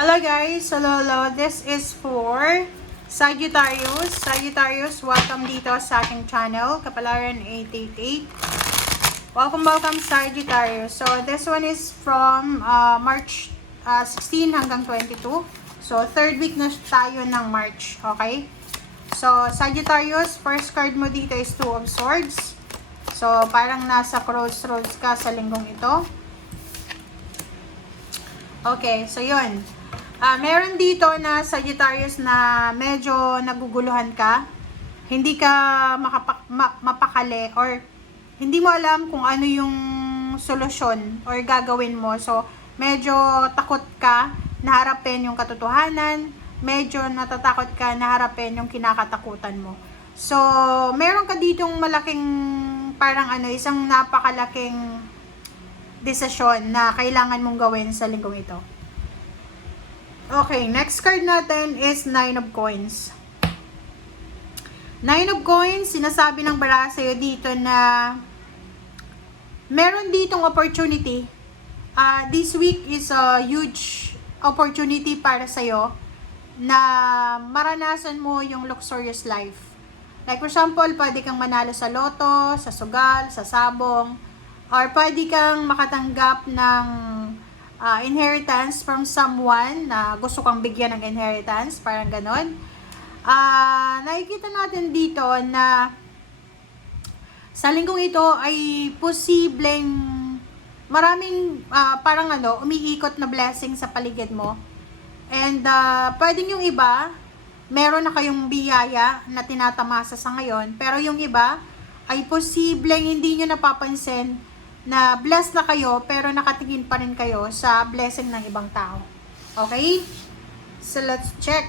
Hello guys, hello. This is for Sagittarius. Sagittarius, welcome dito sa aking channel, Kapalaran 888. Welcome Sagittarius. So this one is from March 16 hanggang 22. So third week na tayo ng March, okay? So Sagittarius, first card mo dito is Two of Swords. So parang nasa crossroads ka sa linggong ito. Okay, so yun. Meron dito na Sagittarius na medyo naguguluhan ka. Hindi ka mapakali or hindi mo alam kung ano yung solusyon or gagawin mo. So, medyo takot ka na harapin yung katotohanan. Medyo natatakot ka na harapin yung kinakatakutan mo. So, meron ka ditong malaking parang isang napakalaking desisyon na kailangan mong gawin sa linggong ito. Okay, next card natin is Nine of Coins. Nine of Coins, sinasabi ng baraha sa'yo dito na meron ditong opportunity. This week is a huge opportunity para sa'yo na maranasan mo yung luxurious life. Like for example, pwede kang manalo sa loto, sa sugal, sa sabong, or pwede kang makatanggap ng inheritance from someone na gusto kang bigyan ng inheritance, parang ganon. Nakikita natin dito na sa linggong ito ay posibleng maraming parang umiikot na blessing sa paligid mo. And pwedeng yung iba, meron na kayong biyaya na tinatamasa sa ngayon, pero yung iba ay posibleng hindi nyo napapansin na blessed na kayo pero nakatingin pa rin kayo sa blessing ng ibang tao. Okay? So let's check.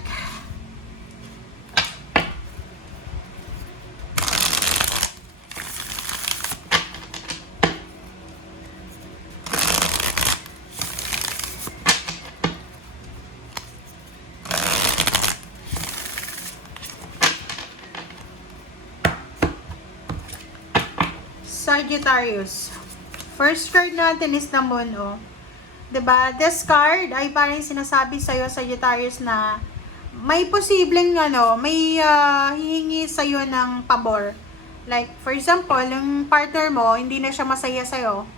Sagittarius. First card natin is the Moon, oh. 'Di ba? This card ay parang sinasabi sa iyo, Sagittarius, na may posibleng may hihingi sa iyo ng pabor. Like for example, yung partner mo hindi na siya masaya sa iyo.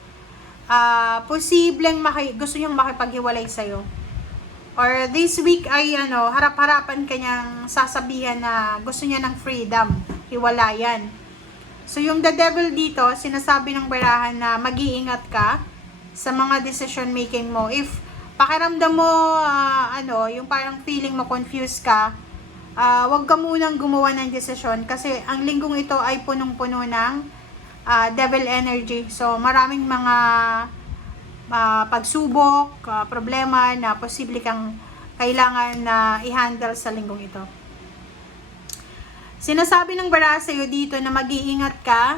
Posibleng gusto niyang makipaghiwalay sa iyo. Or this week ay harap-harapan kanyang sasabihan na gusto niya ng freedom, hiwalayan. So, yung the devil dito, sinasabi ng barahan na mag-iingat ka sa mga decision making mo. If pakiramdam mo, yung parang feeling mo confused ka, wag ka munang gumawa ng decision kasi ang linggong ito ay punong-puno ng devil energy. So, maraming mga pagsubok, problema na posible kang kailangan na i-handle sa linggong ito. Sinasabi ng baraha sa iyo dito na mag-iingat ka,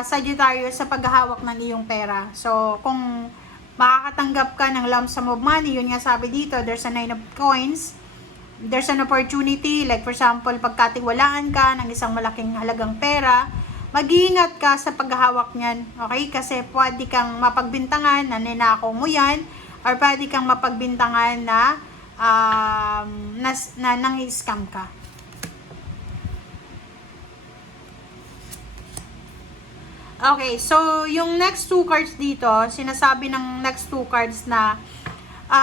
Sagittarius, sa paghahawak ng iyong pera. So, kung makakatanggap ka ng lump sum of money, yun nga sabi dito, there's a Nine of Coins, there's an opportunity, like for example, pagkatiwalaan ka ng isang malaking halagang pera, mag-iingat ka sa paghahawak niyan, okay? Kasi pwede kang mapagbintangan na ninakaw mo yan, or pwede kang mapagbintangan na nang-scam ka. Okay, so yung next two cards dito, sinasabi ng next two cards na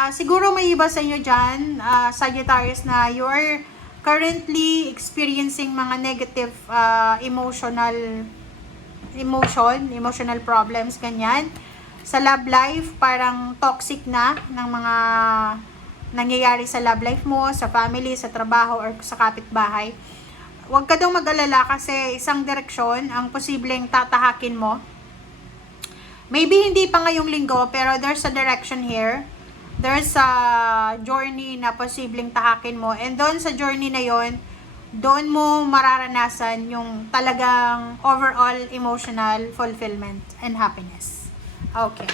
siguro may iba sa inyo dyan, Sagittarius, na you are currently experiencing mga negative emotional problems, ganyan. Sa love life, parang toxic na ng mga nangyayari sa love life mo, sa family, sa trabaho, or sa kapitbahay. Huwag ka daw mag-alala kasi isang direksyon ang posibleng tatahakin mo. Maybe hindi pa ngayong linggo, pero there's a direction here. There's a journey na posibleng tahakin mo. And doon sa journey na yon, doon mo mararanasan yung talagang overall emotional fulfillment and happiness. Okay.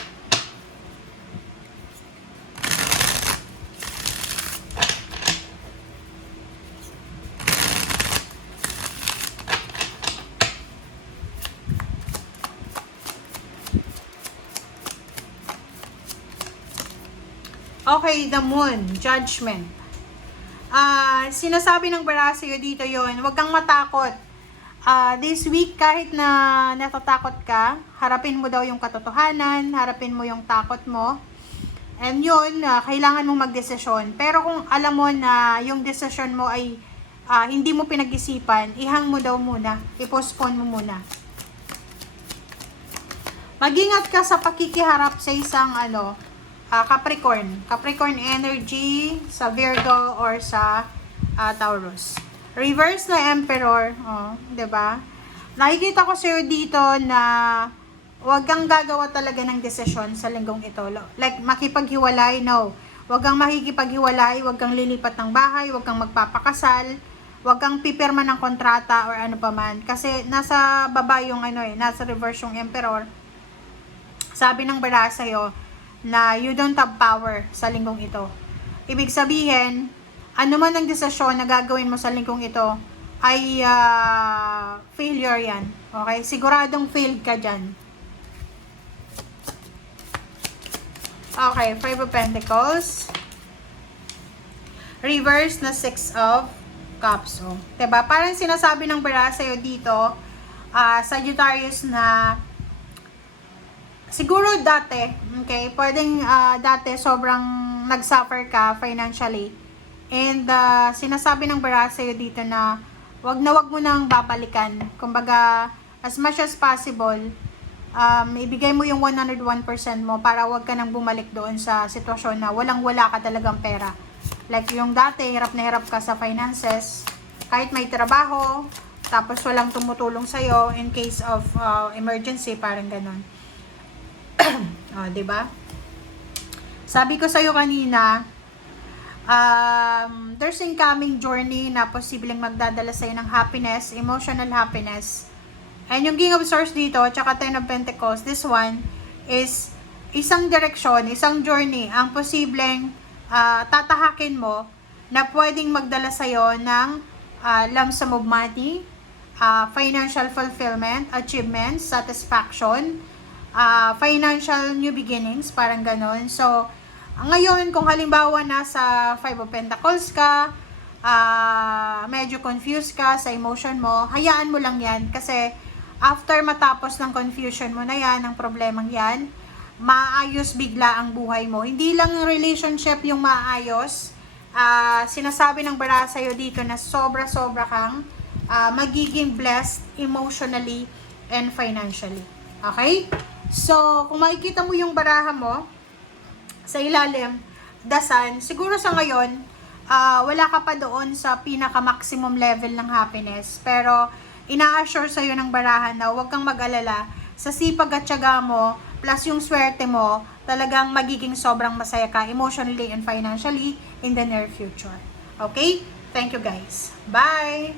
Okay, the moon, judgment. Sinasabi ng baraha sa'yo dito yon, huwag kang matakot. This week, kahit na natatakot ka, harapin mo daw yung katotohanan, harapin mo yung takot mo. And yun, kailangan mong magdesisyon. Pero kung alam mo na yung desisyon mo ay hindi mo pinag-isipan, ihang mo daw muna, i-postpone mo muna. Mag-ingat ka sa pakikiharap sa isang Capricorn energy, sa Virgo or sa Taurus. Reverse na Emperor, 'di ba? Nakikita ko sa'yo dito na huwag kang gagawa talaga ng desisyon sa linggong ito. Like makipaghiwalay, no. Huwag kang makikipaghiwalay, huwag kang lilipat ng bahay, huwag kang magpapakasal, huwag kang pipirma ng kontrata or ano pa man. Kasi nasa baba yung nasa reverse yung Emperor. Sabi ng baraha sa'yo na you don't have power sa linggong ito. Ibig sabihin, ano man ang desisyon na gagawin mo sa linggong ito ay failure yan. Okay? Siguradong failed ka dyan. Okay, Five of Pentacles. Reverse na Six of Cups. Diba? Parang sinasabi ng baraha sa'yo dito, Sagittarius, na siguro dati, okay, pwedeng dati sobrang nag-suffer ka financially. And sinasabi ng baraha sa'yo dito na wag mo nang babalikan. Kumbaga, as much as possible, ibigay mo yung 101% mo para wag ka nang bumalik doon sa sitwasyon na walang-wala ka talagang pera. Like yung dati, hirap na hirap ka sa finances, kahit may trabaho, tapos walang tumutulong sa'yo in case of emergency, parang ganon. Diba? Sabi ko sa'yo kanina, there's incoming journey na posibleng magdadala sa'yo ng happiness, emotional happiness. And yung King of Swords dito, tsaka Ten of Pentacles, this one is isang direksyon, isang journey ang posibleng tatahakin mo na pwedeng magdala sa'yo ng lump sum of money, financial fulfillment, achievements, satisfaction, financial new beginnings, parang ganon. So, ngayon, kung halimbawa nasa Five of Pentacles ka, medyo confused ka sa emotion mo, hayaan mo lang yan. Kasi, after matapos ng confusion mo na yan, ang problemang yan, maayos bigla ang buhay mo. Hindi lang yung relationship yung maayos. Sinasabi ng baraha sa'yo dito na sobra-sobra kang magiging blessed emotionally and financially. Okay? So, kung makikita mo yung baraha mo, sa ilalim, the Sun, siguro sa ngayon, wala ka pa doon sa pinaka-maximum level ng happiness. Pero, ina-assure sa'yo ng baraha na huwag kang mag-alala. Sa sipag at tiyaga mo, plus yung swerte mo, talagang magiging sobrang masaya ka emotionally and financially in the near future. Okay? Thank you guys. Bye!